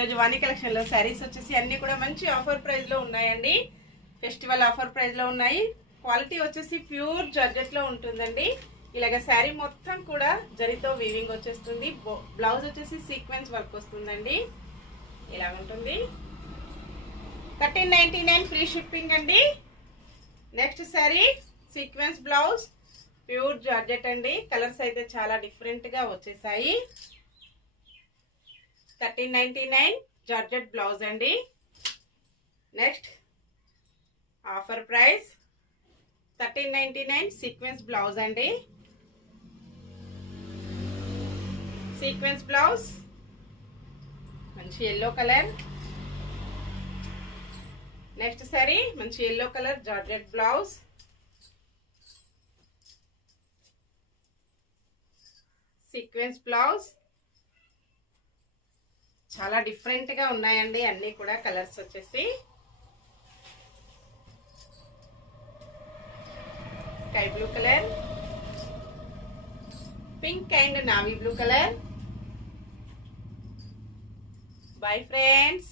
ఈరోజు వాణి కలెక్షన్ లో శారీస్ వచ్చేసి అన్ని కూడా మంచి ఆఫర్ ప్రైస్ లో ఉన్నాయండి. ఫెస్టివల్ ఆఫర్ ప్రైస్ లో ఉన్నాయి. క్వాలిటీ వచ్చేసి ప్యూర్ జార్జెట్ లో ఉంటుందండి. ఇలాగ శారీ మొత్తం కూడా జరీతో వీవింగ్ వచ్చేస్తుంది. బ్లౌజ్ వచ్చేసి సీక్వెన్స్ వర్క్ వస్తుందండి. ఇలా ఉంటుంది. 1399 ఫ్రీ షిప్పింగ్ అండి. నెక్స్ట్ sari sequence blouse, pure georgette అండి. కలర్స్ అయితే చాలా డిఫరెంట్ గా వచ్చేసాయి. 1399 జార్జెట్ బ్లౌజ్ అండి. Next offer price 1399 sequence blouse అండి. సీక్వెన్స్ బ్లౌజ్ మంచి ఎల్లో కలర్. నెక్స్ట్ సారీ మంచి yellow colour georgette blouse. Sequence blouse చాలా డిఫరెంట్ గా ఉన్నాయండి. అన్ని కూడా కలర్స్ వచ్చేసి sky blue colour, pink and navy blue colour. Bye friends.